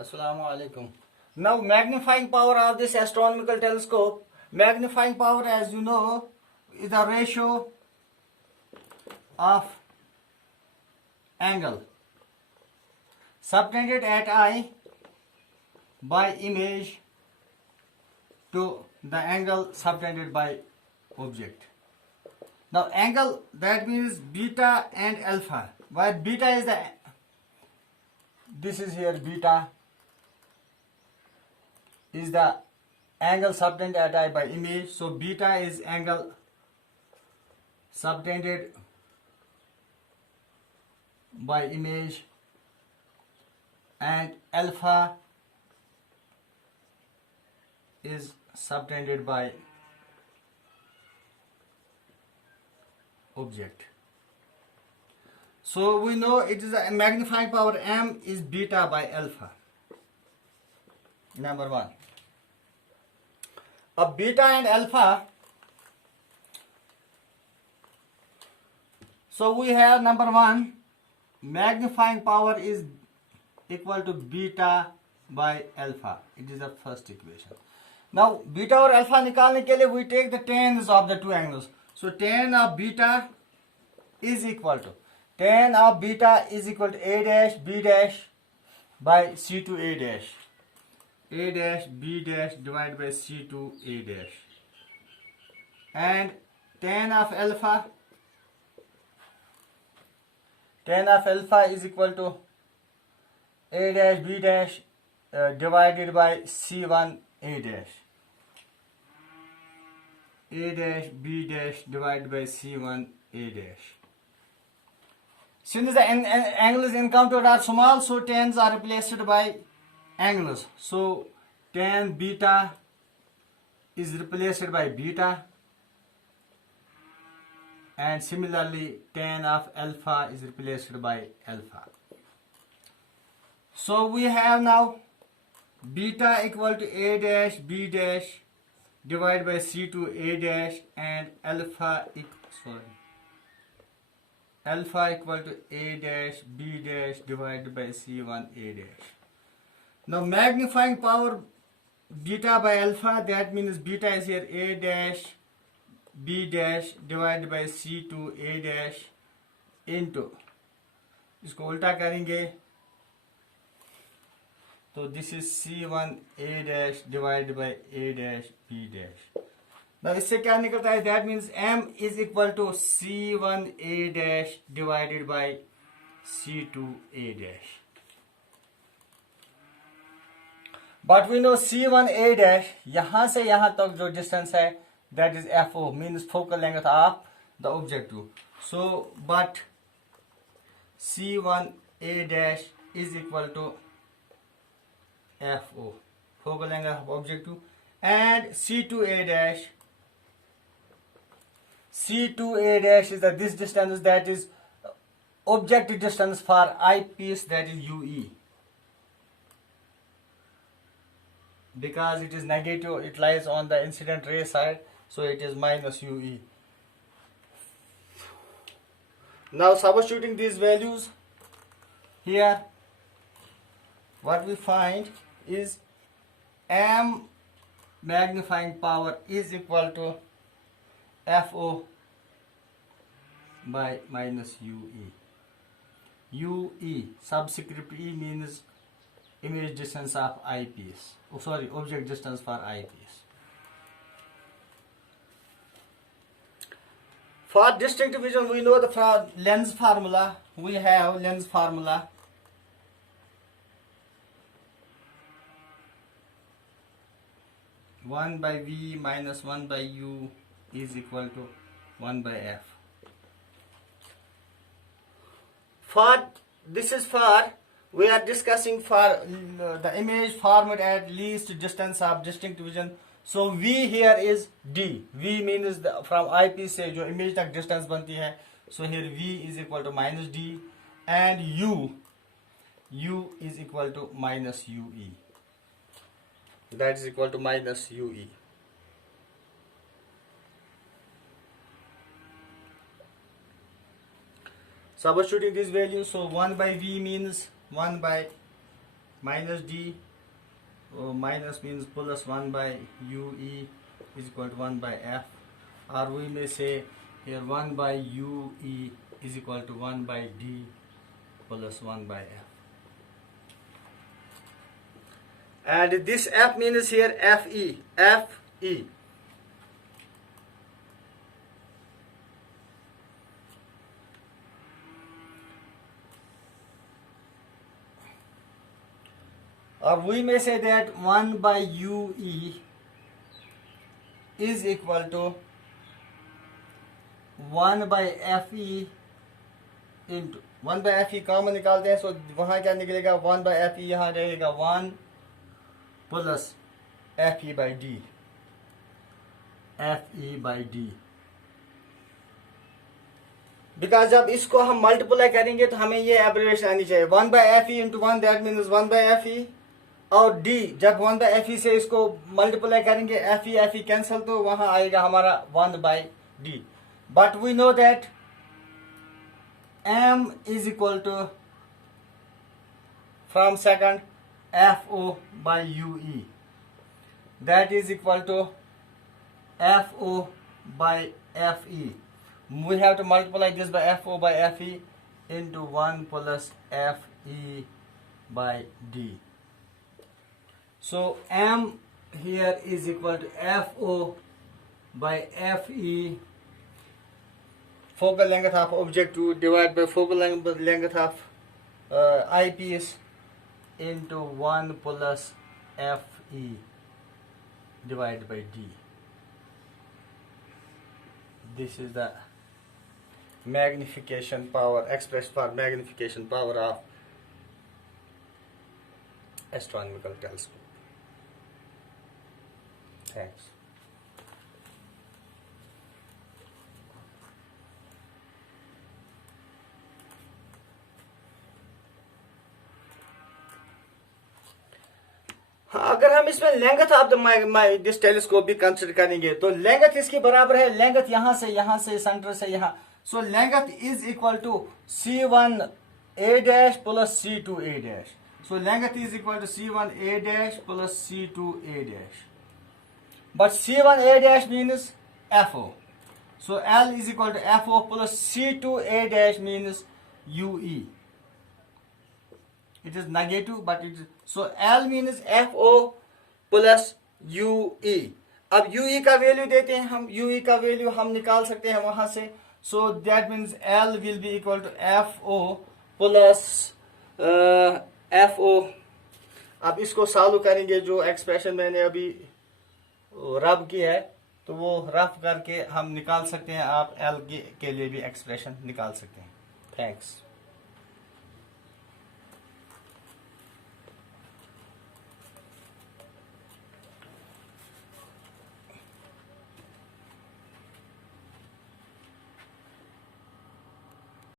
Assalamu alaikum. Now, magnifying power of this astronomical telescope. Magnifying power, as you know, is the ratio of angle subtended at eye by image to the angle subtended by object. Now, angle, that means beta and alpha. Where beta is this is here beta is the angle subtended at eye by image. So beta is angle subtended by image, and alpha is subtended by object. So we know it is a magnifying power M is beta by alpha. Number one. A beta and alpha. So we have number one, magnifying power is equal to beta by alpha. It is the first equation. Now beta or alpha निकालने के लिए we take the tans of the two angles. So tan of beta is equal to A dash B dash by C to A dash. A dash B dash divided by C to A dash. And tan of alpha is equal to A dash B dash divided by C1 A dash. A dash B dash divided by C1 A dash. Since the angles encountered are small, so tans are replaced by angles. So tan beta is replaced by beta, and similarly tan of alpha is replaced by alpha. So we have now beta equal to A dash B dash divided by C2 A dash, and alpha equal to A dash B dash divided by C1 A dash. Now magnifying power beta by alpha, that means beta is here A dash B dash divided by C2 A dash into, इसको उल्टा करेंगे तो this is C1 A dash divided by A dash B dash. Now इससे क्या निकलता है, that means M is equal to C1 A dash divided by C2 A dash. But we know C1 A dash, यहाँ से यहाँ तक जो distance है, that is FO, means focal length of the objective. So, but C1 A dash is equal to FO, focal length of objective, and C2 A dash is this distance, that is objective distance for eyepiece, that is UE. Because it is negative, it lies on the incident ray side, so it is minus UE. Now substituting these values here, what we find is M magnifying power is equal to FO by minus UE. UE subscript E means image distance of eyepiece. Object distance for eyepiece. For distinct vision, we know the lens formula. We have lens formula. One by V minus 1 by U is equal to 1 by F. We are discussing for the image formed at least distance of distinct vision. So V here is D. V means from eyepiece से जो image तक distance बनती है. So here V is equal to minus D, and U is equal to minus UE. That is equal to minus UE. Substituting these values, so 1 by V means 1 by minus d, minus means plus 1 by ue is equal to 1 by f, or we may say here 1 by ue is equal to 1 by d plus 1 by f. And this f means here fe. Or we may say that 1 by ue is equal to 1 by fe into 1 by fe common निकालते हैं, सो वहाँ क्या निकलेगा 1 by fe, यहाँ रहेगा 1 plus fe by d, because जब इसको हम मल्टीप्लाई करेंगे तो हमें ये एब्रिविएशन आनी चाहिए 1 by fe into 1, that means 1 by fe, और d जब 1 by fe से इसको मल्टीप्लाई करेंगे fe कैंसिल, तो वहां आएगा हमारा 1 by d. But we know that m is equal to from second fo by ue, that is equal to fo by fe. We have to multiply this by fo by fe into 1 plus fe by d. So m here is equal to fo by fe, focal length of object to divide by focal length of eyepiece into 1 plus fe divided by d. This is the magnification power, expressed for magnification power of astronomical telescope. Thanks. अगर हम इसमें length of the this telescope भी consider करेंगे तो length इसके बराबर है, length यहां से सेंटर से यहां, so length is equal to c1a dash plus c2a dash. So length is equal to c1a dash plus c2a dash, but c1a dash means fo, so l is equal to fo plus c2a dash means ue. It is negative, but it is, so L means FO plus UE. अब UE का value देते हैं हम, UE का value हम निकाल सकते हैं वहां से, so that means L will be equal to FO plus FO. अब इसको सॉल्व करेंगे, जो एक्सप्रेशन मैंने अभी रब की है तो वो रफ करके हम निकाल सकते हैं, आप L के लिए भी एक्सप्रेशन निकाल सकते हैं. थैंक्स.